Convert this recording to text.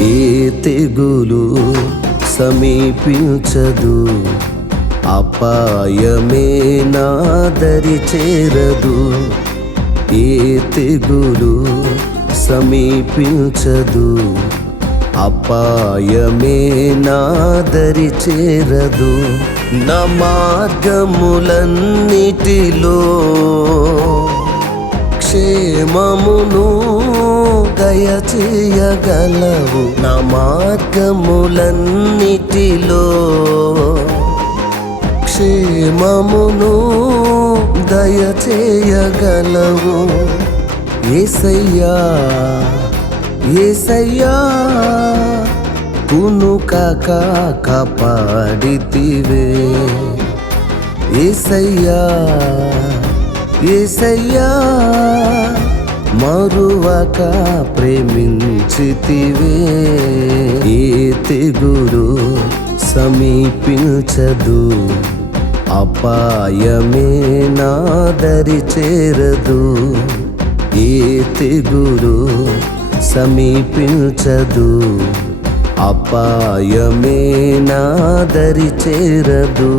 ఏ తెగులు సమీపించదు, అపాయమే నా దరి చేరదు. ఏ తెగులు సమీపించదు, అపాయమే నా దరి చేరదు. నా మార్గములన్నిటిలో క్షేమమును దయచేయగలవు. నా మార్గములన్నిటిలో క్షేమమును దయచేయగలవు. యేసయ్యా యేసయ్యా కునుకక కాపాడితివే. యేసయ్యా యేసయ్యా మరువక ప్రేమించితివే. ఏ తెగులు సమీపించదు, అపాయమే నా దరి చేరదు. ఏ తెగులు సమీపించదు, అపాయమే నా దరి చేరదు.